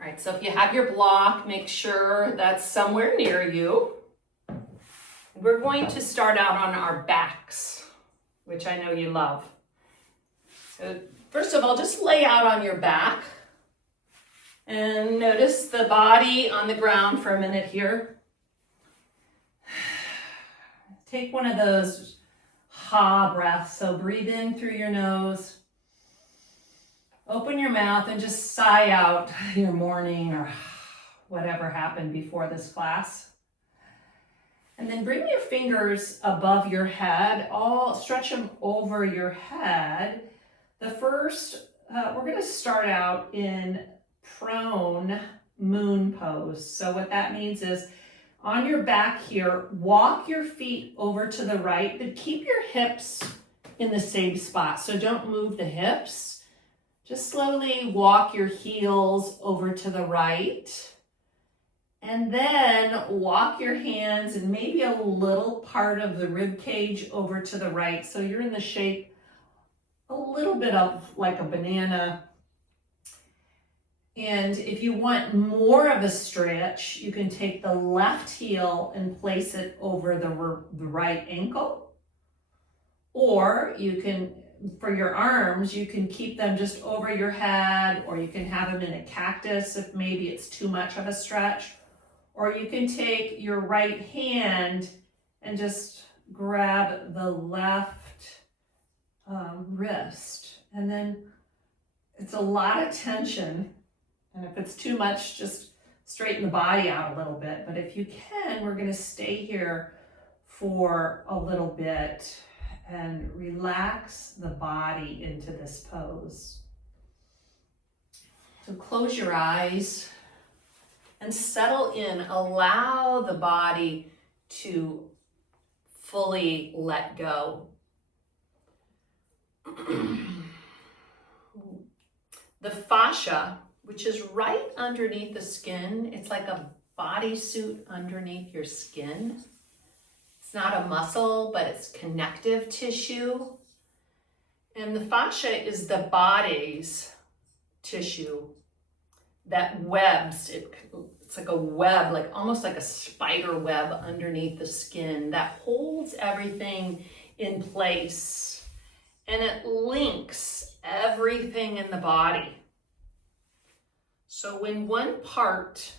All right, so if you have your block, make sure that's somewhere near you. We're going to start out on our backs, which I know you love. So first of all, just lay out on your back and notice the body on the ground for a minute here. Take one of those ha breaths. So breathe in through your nose. Open your mouth and just sigh out your morning or whatever happened before this class. And then bring your fingers above your head, stretch them over your head. The first, we're going to start out in prone moon pose. So what that means is on your back here, walk your feet over to the right, but keep your hips in the same spot. So don't move the hips. Just slowly walk your heels over to the right. And then walk your hands and maybe a little part of the rib cage over to the right. So you're in the shape a little bit of like a banana. And if you want more of a stretch, you can take the left heel and place it over the right ankle. Or you can, for your arms, you can keep them just over your head, or you can have them in a cactus if maybe it's too much of a stretch. Or you can take your right hand and just grab the left wrist. And then it's a lot of tension. And if it's too much, just straighten the body out a little bit. But if you can, we're going to stay here for a little bit and relax the body into this pose. So close your eyes and settle in. Allow the body to fully let go. The fascia, which is right underneath the skin, it's like a bodysuit underneath your skin. It's not a muscle, but it's connective tissue. And the fascia is the body's tissue that webs, it's like a web, like almost like a spider web underneath the skin that holds everything in place. And it links everything in the body. So when one part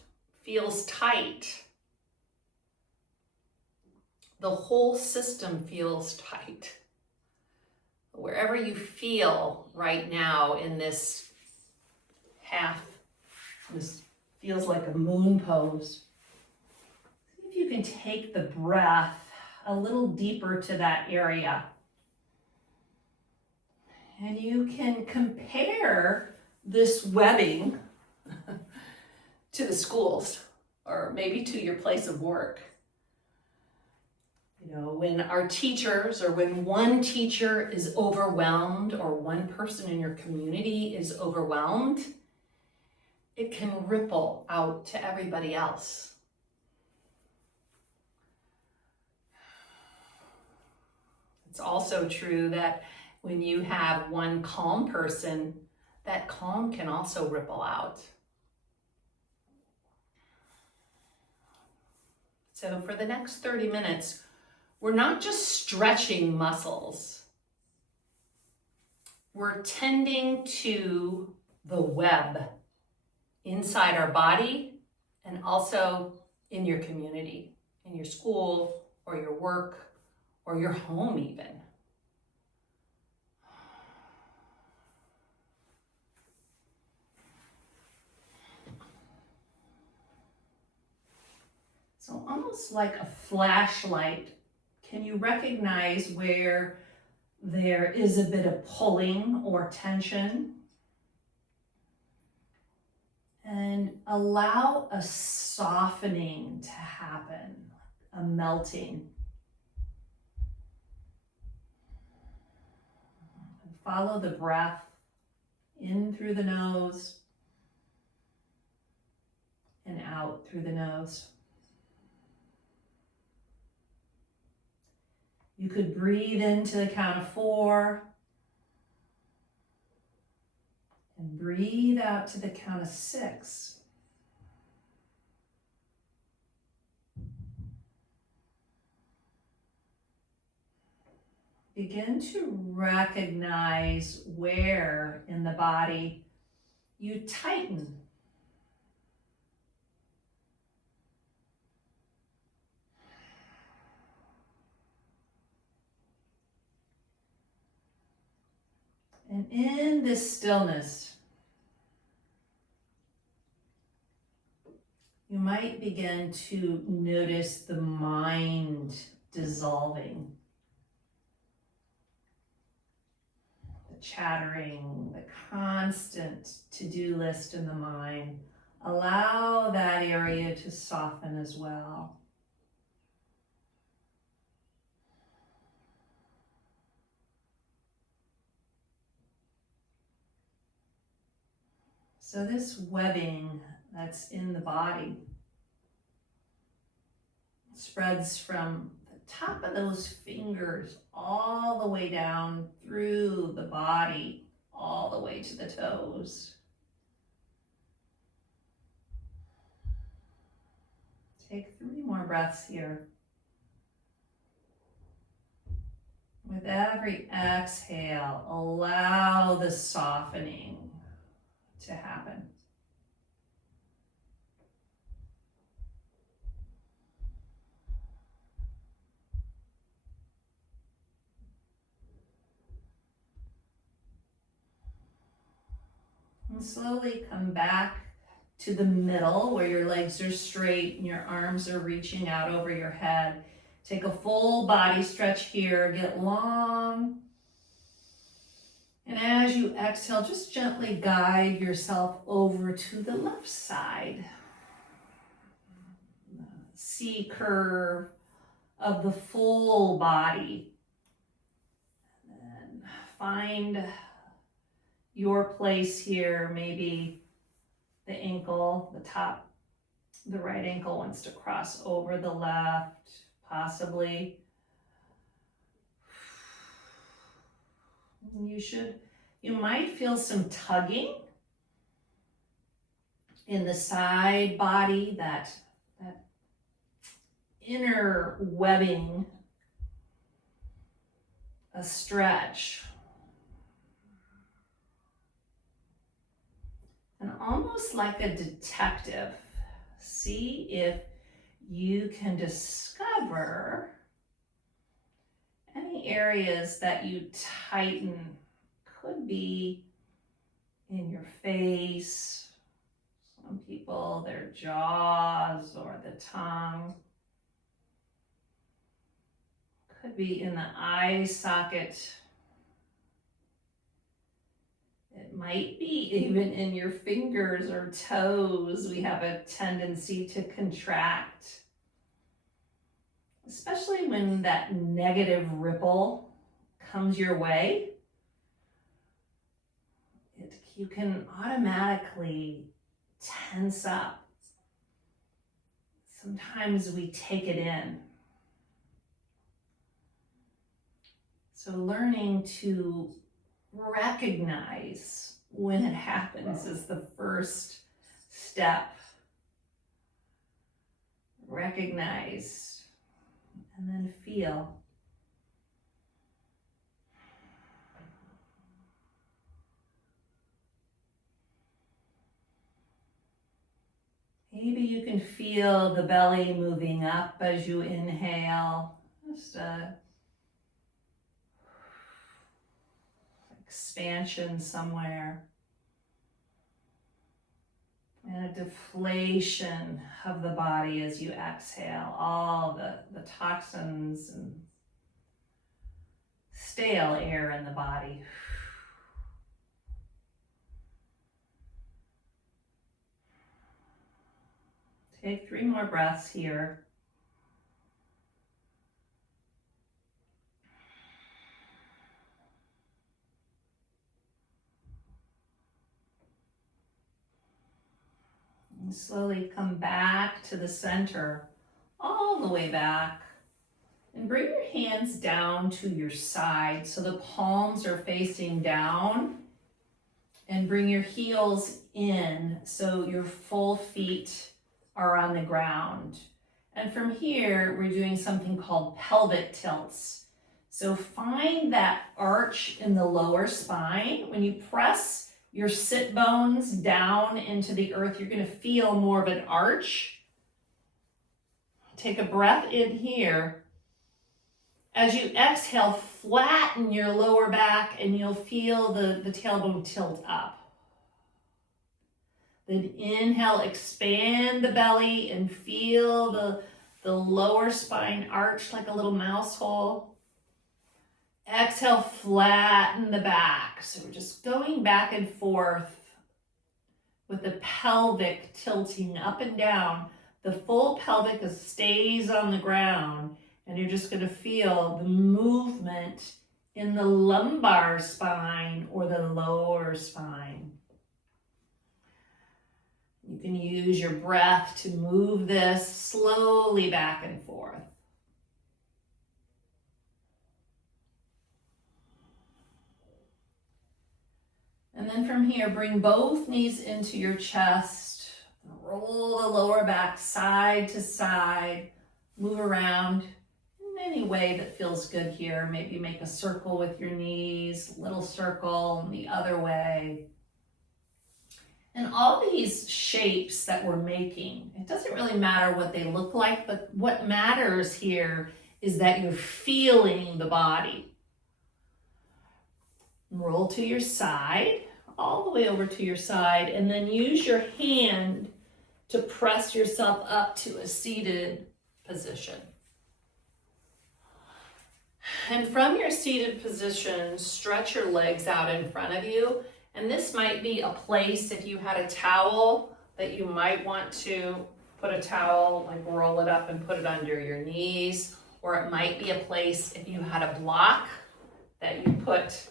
feels tight, the whole system feels tight. Wherever you feel right now in this this feels like a moon pose. See if you can take the breath a little deeper to that area. And you can compare this webbing to the schools or maybe to your place of work. You know, when our teachers or when one teacher is overwhelmed or one person in your community is overwhelmed, it can ripple out to everybody else. It's also true that when you have one calm person, that calm can also ripple out. So for the next 30 minutes, we're not just stretching muscles. We're tending to the web inside our body and also in your community, in your school or your work or your home even. So almost like a flashlight, can you recognize where there is a bit of pulling or tension? And allow a softening to happen, a melting. Follow the breath in through the nose and out through the nose. You could breathe into the count of 4 and breathe out to the count of 6. begin to recognize where in the body you tighten. And in this stillness, you might begin to notice the mind dissolving. The chattering, the constant to-do list in the mind. Allow that area to soften as well. So this webbing that's in the body spreads from the top of those fingers all the way down through the body, all the way to the toes. Take 3 more breaths here. With every exhale, allow the softening to happen. And slowly come back to the middle where your legs are straight and your arms are reaching out over your head. Take a full body stretch here, get long. And as you exhale, just gently guide yourself over to the left side. C curve of the full body. And then find your place here, maybe the ankle, the top, the right ankle wants to cross over the left, possibly. You might feel some tugging in the side body, that inner webbing, a stretch. And almost like a detective, see if you can discover any areas that you tighten. Could be in your face, some people, their jaws or the tongue. Could be in the eye socket. It might be even in your fingers or toes. We have a tendency to contract, especially when that negative ripple comes your way. You can automatically tense up. Sometimes we take it in. So learning to recognize when it happens is the first step. Recognize and then feel. Maybe you can feel the belly moving up as you inhale. Just a expansion somewhere. And a deflation of the body as you exhale. All the toxins and stale air in the body. Take 3 more breaths here. And slowly come back to the center, all the way back. And bring your hands down to your side so the palms are facing down. And bring your heels in so your full feet are on the ground. And from here, we're doing something called pelvic tilts. So find that arch in the lower spine. When you press your sit bones down into the earth, you're going to feel more of an arch. Take a breath in here. As you exhale, flatten your lower back and you'll feel the tailbone tilt up. Then inhale, expand the belly and feel the lower spine arch like a little mouse hole. Exhale, flatten the back. So we're just going back and forth with the pelvic tilting up and down. The full pelvic stays on the ground, and you're just going to feel the movement in the lumbar spine or the lower spine. You can use your breath to move this slowly back and forth. And then from here, bring both knees into your chest. Roll the lower back side to side. Move around in any way that feels good here. Maybe make a circle with your knees, little circle, and the other way. And all these shapes that we're making, it doesn't really matter what they look like, but what matters here is that you're feeling the body. Roll to your side, all the way over to your side, and then use your hand to press yourself up to a seated position. And from your seated position, stretch your legs out in front of you. And this might be a place, if you had a towel, that you might want to put a towel, like roll it up and put it under your knees. Or it might be a place, if you had a block, that you put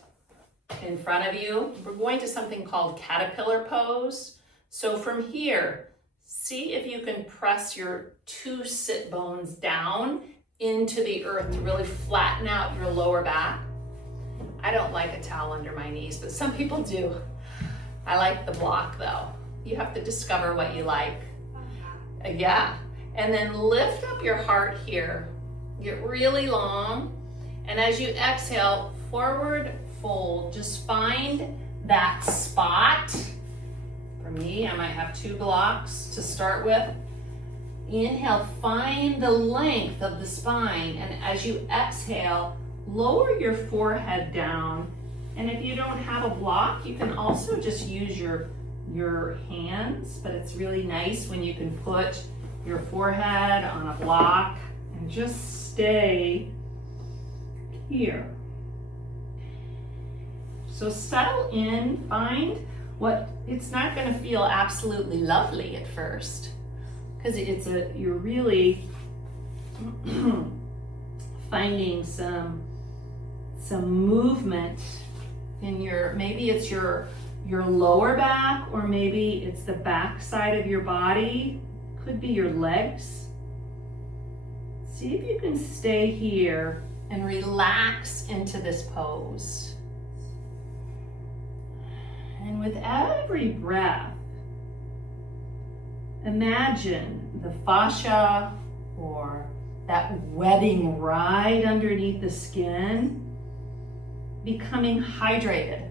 in front of you. We're going to something called caterpillar pose. So from here, see if you can press your two sit bones down into the earth to really flatten out your lower back. I don't like a towel under my knees, but some people do. I like the block though. You have to discover what you like. Yeah. And then lift up your heart here. Get really long. And as you exhale, forward fold. Just find that spot. For me, I might have 2 blocks to start with. Inhale, find the length of the spine. And as you exhale, lower your forehead down. And if you don't have a block, you can also just use your hands, but it's really nice when you can put your forehead on a block and just stay here. So settle in, find what, it's not going to feel absolutely lovely at first, because you're really finding some movement in maybe it's your lower back, or maybe it's the back side of your body, could be your legs. See if you can stay here and relax into this pose. And with every breath, imagine the fascia, or that webbing right underneath the skin, becoming hydrated.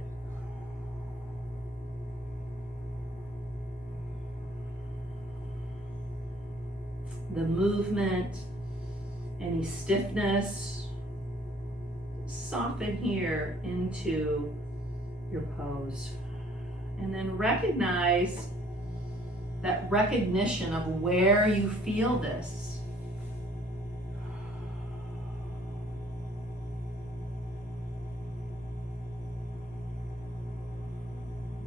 The movement, any stiffness, soften here into your pose. And then recognize that recognition of where you feel this.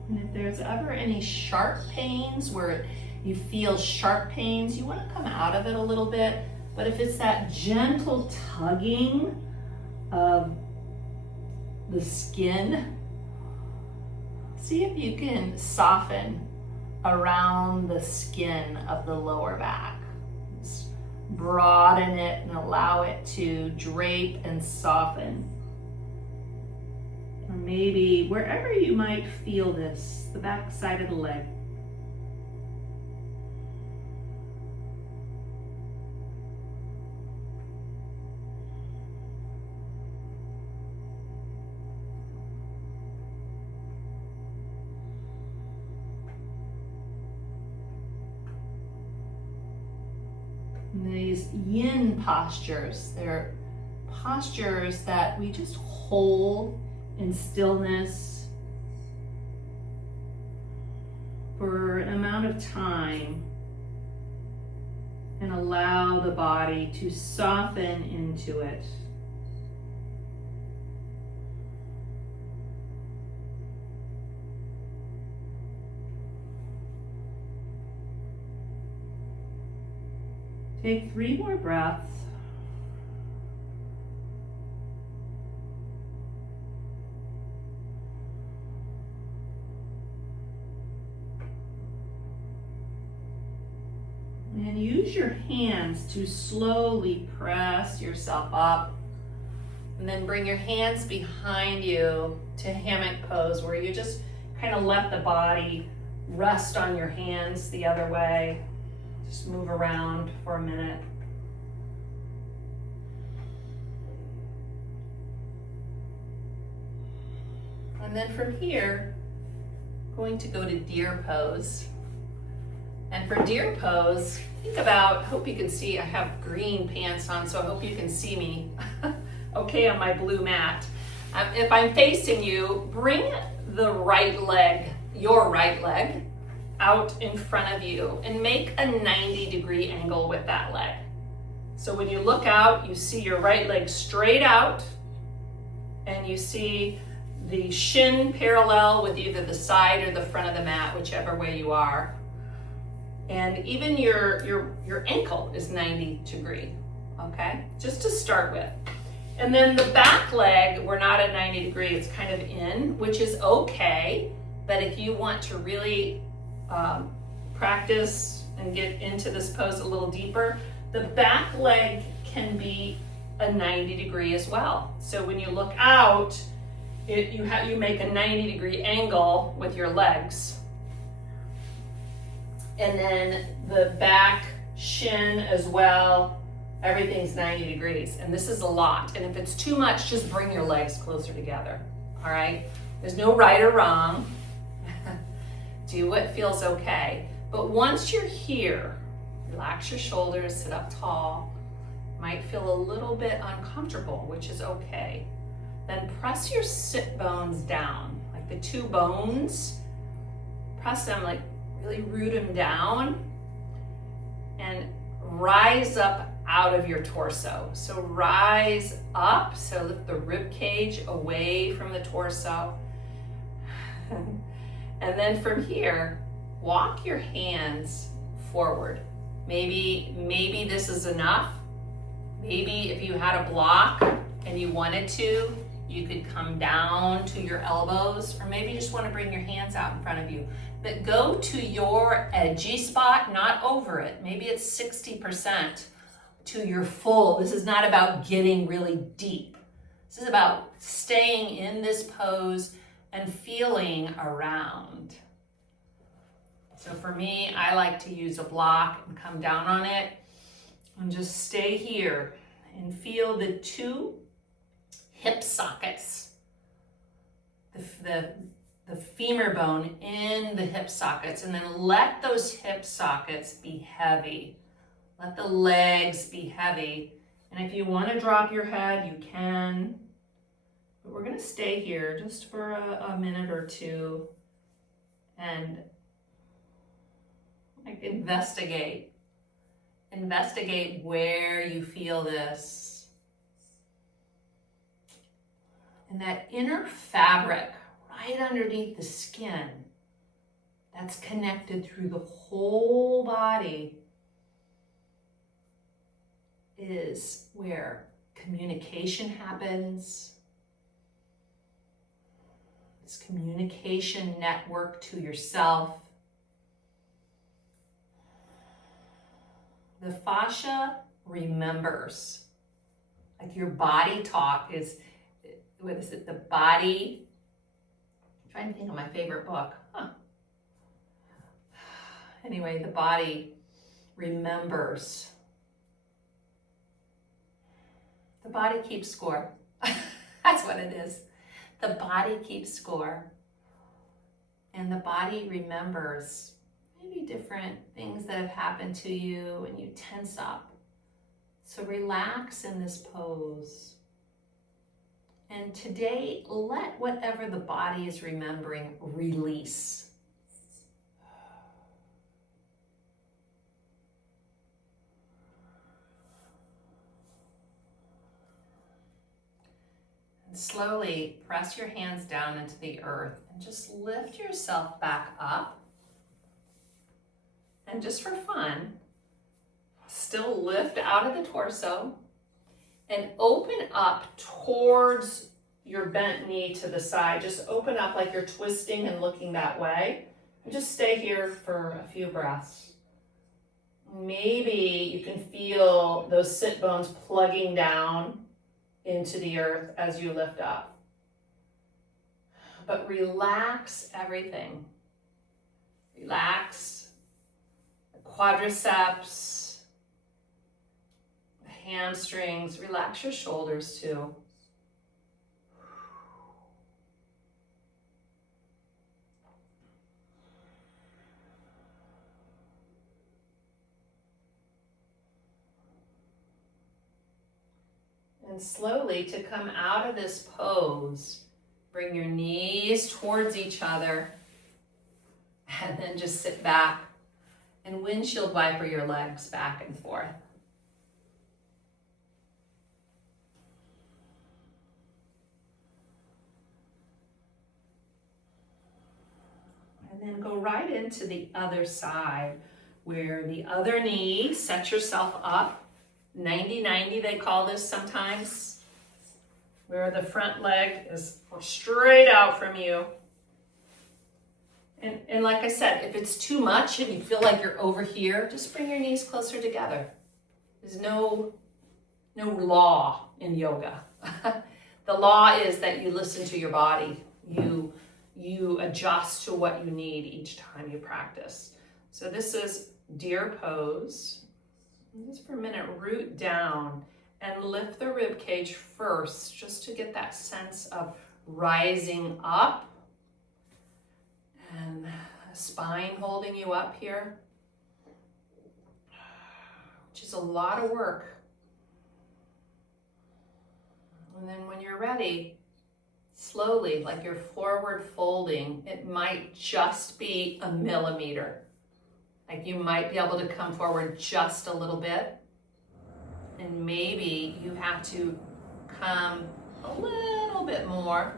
And if there's ever any sharp pains, where you feel sharp pains, you want to come out of it a little bit. But if it's that gentle tugging of the skin, see if you can soften around the skin of the lower back. Just broaden it and allow it to drape and soften. Or maybe wherever you might feel this, the back side of the leg. these yin postures. They're postures that we just hold in stillness for an amount of time and allow the body to soften into it. Take 3 more breaths. And use your hands to slowly press yourself up. And then bring your hands behind you to hammock pose, where you just kind of let the body rest on your hands the other way. Just move around for a minute. And then from here, going to go to deer pose. And for deer pose, think about, hope you can see, I have green pants on, so I hope you can see me okay on my blue mat. If I'm facing you, bring the right leg, your right leg, out in front of you and make a 90-degree angle with that leg. So when you look out, you see your right leg straight out and you see the shin parallel with either the side or the front of the mat, whichever way you are. And even your ankle is 90 degree, okay? Just to start with. And then the back leg, we're not at 90 degree, it's kind of in, which is okay. But if you want to really practice and get into this pose a little deeper, the back leg can be a 90 degree as well. So when you look out, you make a 90-degree angle with your legs. And then the back shin as well, everything's 90 degrees. And this is a lot. And if it's too much, just bring your legs closer together, all right? There's no right or wrong. Do what feels okay. But once you're here, relax your shoulders, sit up tall. Might feel a little bit uncomfortable, which is okay. Then press your sit bones down, like the 2 bones. Press them, like really root them down. And rise up out of your torso. So rise up, so lift the rib cage away from the torso. And then from here, walk your hands forward. Maybe this is enough. Maybe if you had a block and you wanted to, you could come down to your elbows, or maybe you just want to bring your hands out in front of you. But go to your edgy spot, not over it. Maybe it's 60% to your full. This is not about getting really deep. This is about staying in this pose and feeling around. So for me, I like to use a block and come down on it and just stay here and feel the 2 hip sockets, the femur bone in the hip sockets, and then let those hip sockets be heavy. Let the legs be heavy. And if you want to drop your head, you can. But we're going to stay here just for a minute or 2 and like investigate where you feel this. And that inner fabric right underneath the skin that's connected through the whole body is where communication happens. This communication network to yourself. The fascia remembers. Like your body talk is, what is it? The body, I'm trying to think of my favorite book. Anyway, the body remembers. The body keeps score. That's what it is. The body keeps score. And the body remembers maybe different things that have happened to you, and you tense up So relax in this pose. And today, let whatever the body is remembering release. And slowly press your hands down into the earth and just lift yourself back up. And just for fun, still lift out of the torso and open up towards your bent knee to the side. Just open up like you're twisting and looking that way. And just stay here for a few breaths. Maybe you can feel those sit bones plugging down into the earth as you lift up. But relax everything. Relax the quadriceps, the hamstrings. Relax your shoulders too. And slowly, to come out of this pose, bring your knees towards each other and then just sit back and windshield wiper your legs back and forth. And then go right into the other side where the other knee, set yourself up. 90-90 they call this sometimes, where the front leg is straight out from you. And like I said, if it's too much and you feel like you're over here, just bring your knees closer together. There's no law in yoga. The law is that you listen to your body. You adjust to what you need each time you practice. So this is deer pose. Just for a minute, root down and lift the rib cage first, just to get that sense of rising up and spine holding you up here, which is a lot of work. And then when you're ready, slowly, like you're forward folding, it might just be a millimeter. Like you might be able to come forward just a little bit, and maybe you have to come a little bit more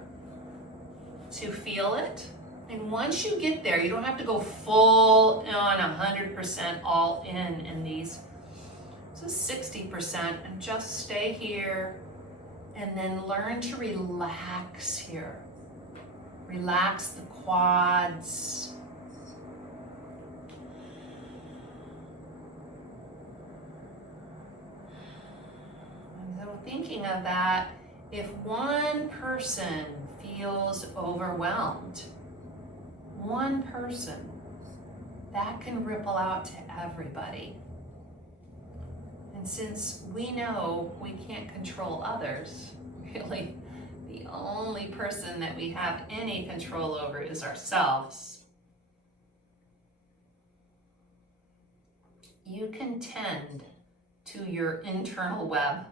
to feel it. And once you get there, you don't have to go full on 100% all in these. So 60%, and just stay here and then learn to relax here. Relax the quads. So thinking of that, if one person feels overwhelmed, one person, that can ripple out to everybody. And since we know we can't control others, really the only person that we have any control over is ourselves. You can tend to your internal web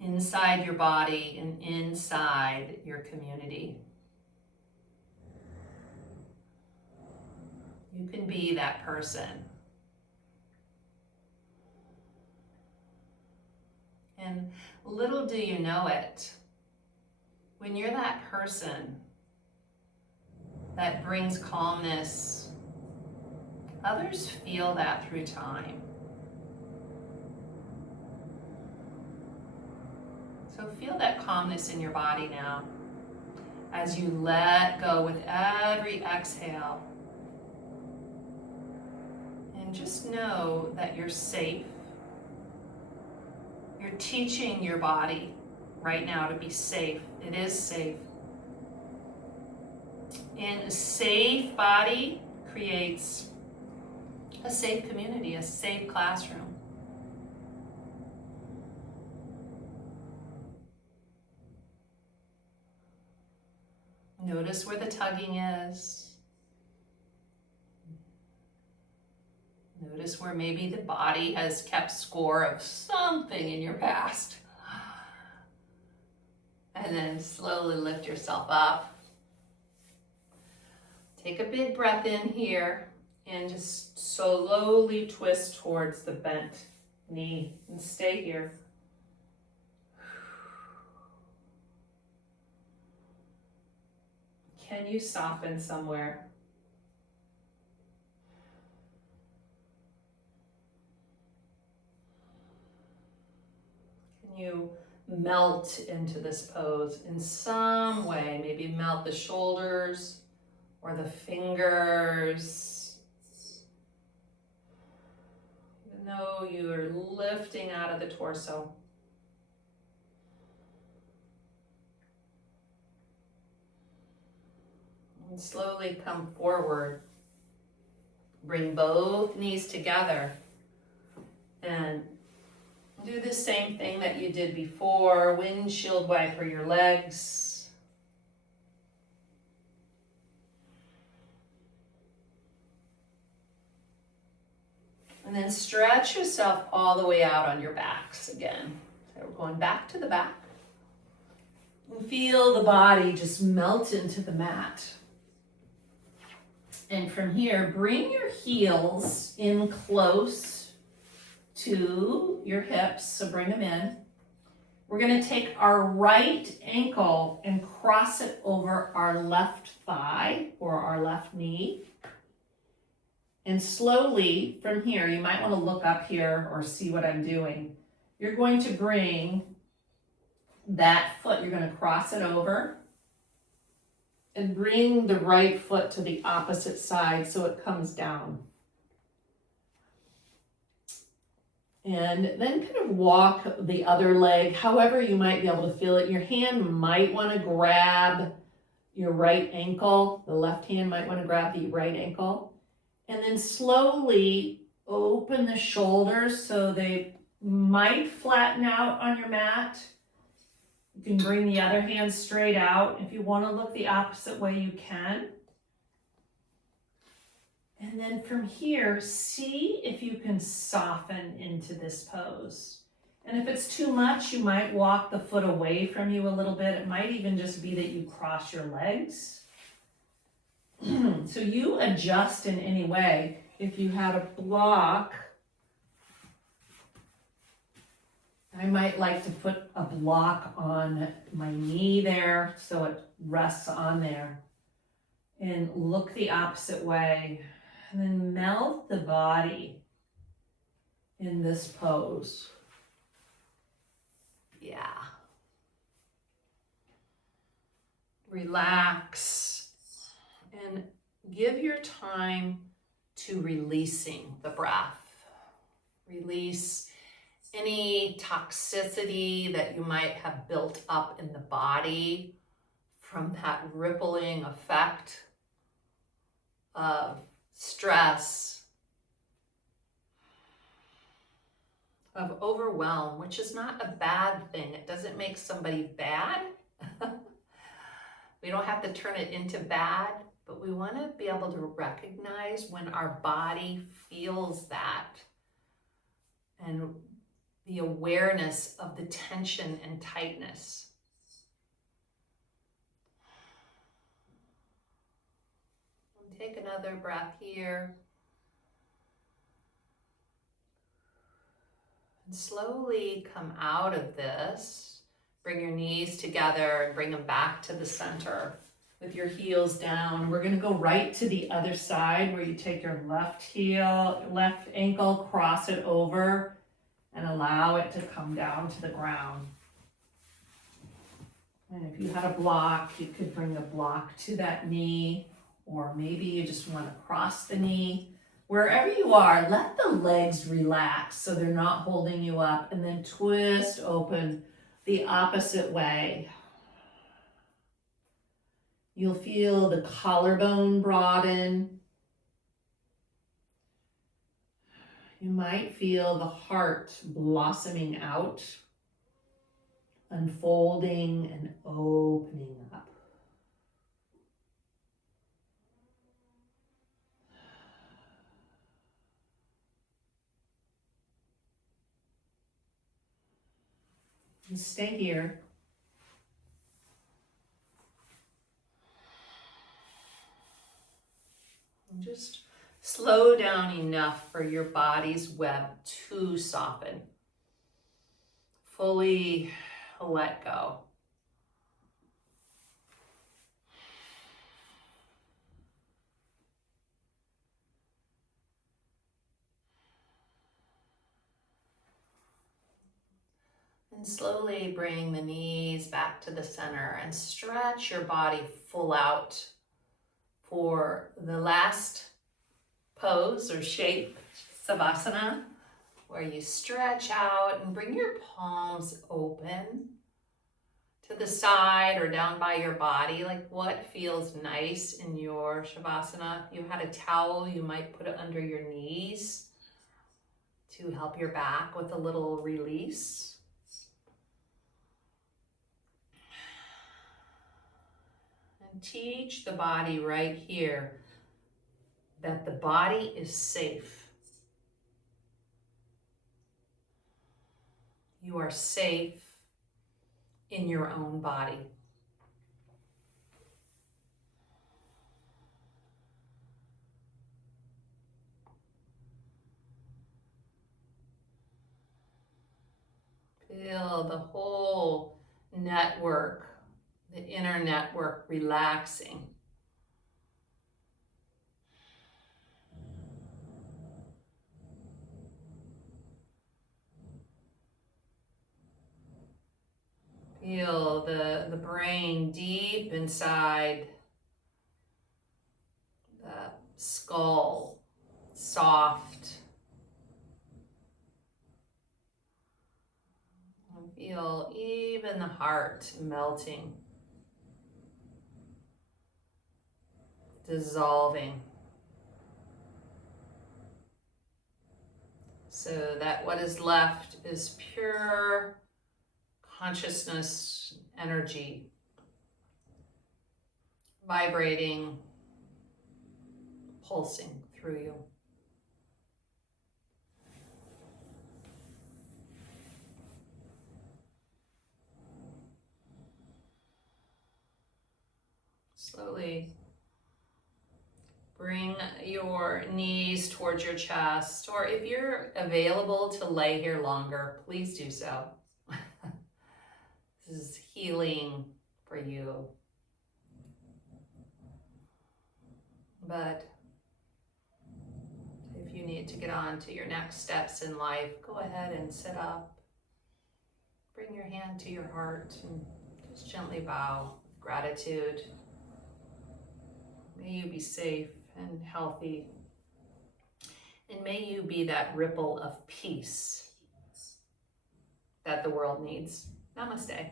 inside your body and inside your community. You can be that person. And little do you know it, when you're that person that brings calmness, others feel that through time. So feel that calmness in your body now as you let go with every exhale. And just know that you're safe. You're teaching your body right now to be safe. It is safe. And a safe body creates a safe community, a safe classroom. Notice where the tugging is. Notice where maybe the body has kept score of something in your past. And then slowly lift yourself up. Take a big breath in here and just slowly twist towards the bent knee and stay here. Can you soften somewhere? Can you melt into this pose in some way? Maybe melt the shoulders or the fingers. Even though you are lifting out of the torso. And slowly come forward. Bring both knees together and do the same thing that you did before. Windshield wiper your legs. And then stretch yourself all the way out on your backs again. So we're going back to the back. And feel the body just melt into the mat. And from here, bring your heels in close to your hips, so bring them in. We're gonna take our right ankle and cross it over our left thigh or our left knee. And slowly from here, you might wanna look up here or see what I'm doing. You're going to bring that foot, you're gonna cross it over and bring the right foot to the opposite side so it comes down. And then kind of walk the other leg, however you might be able to feel it. Your hand might want to grab your right ankle. The left hand might want to grab the right ankle. And then slowly open the shoulders so they might flatten out on your mat. You can bring the other hand straight out. If you want to look the opposite way, you can. And then from here, see if you can soften into this pose. And if it's too much, you might walk the foot away from you a little bit. It might even just be that you cross your legs. So you adjust in any way. If you had a block, I might like to put a block on my knee there so it rests on there. And look the opposite way. And then melt the body in this pose. Yeah. Relax and give your time to releasing the breath. Release any toxicity that you might have built up in the body from that rippling effect of stress, of overwhelm, which is not a bad thing. It doesn't make somebody bad. We don't have to turn it into bad, but we want to be able to recognize when our body feels that and the awareness of the tension and tightness. Take another breath here. And slowly come out of this. Bring your knees together and bring them back to the center with your heels down. We're going to go right to the other side where you take your left heel, left ankle, cross it over and allow it to come down to the ground. And if you had a block, you could bring the block to that knee. Or maybe you just want to cross the knee. Wherever you are, let the legs relax so they're not holding you up. And then twist open the opposite way. You'll feel the collarbone broaden. You might feel the heart blossoming out, unfolding and opening up. And stay here. And just slow down enough for your body's web to soften. Fully let go. And slowly bring the knees back to the center and stretch your body full out for the last pose or shape, Savasana, where you stretch out and bring your palms open to the side or down by your body, like what feels nice in your Shavasana. If you had a towel, you might put it under your knees to help your back with a little release. And teach the body right here that the body is safe. You are safe in your own body. Feel the whole network, the inner network relaxing. Feel the brain deep inside the skull, soft. And feel even the heart melting, dissolving. So that what is left is pure consciousness, energy, vibrating, pulsing through you. Slowly bring your knees towards your chest, or if you're available to lay here longer, please do so. This is healing for you. But if you need to get on to your next steps in life, go ahead and sit up. Bring your hand to your heart and just gently bow. Gratitude. May you be safe and healthy. And may you be that ripple of peace that the world needs. Namaste.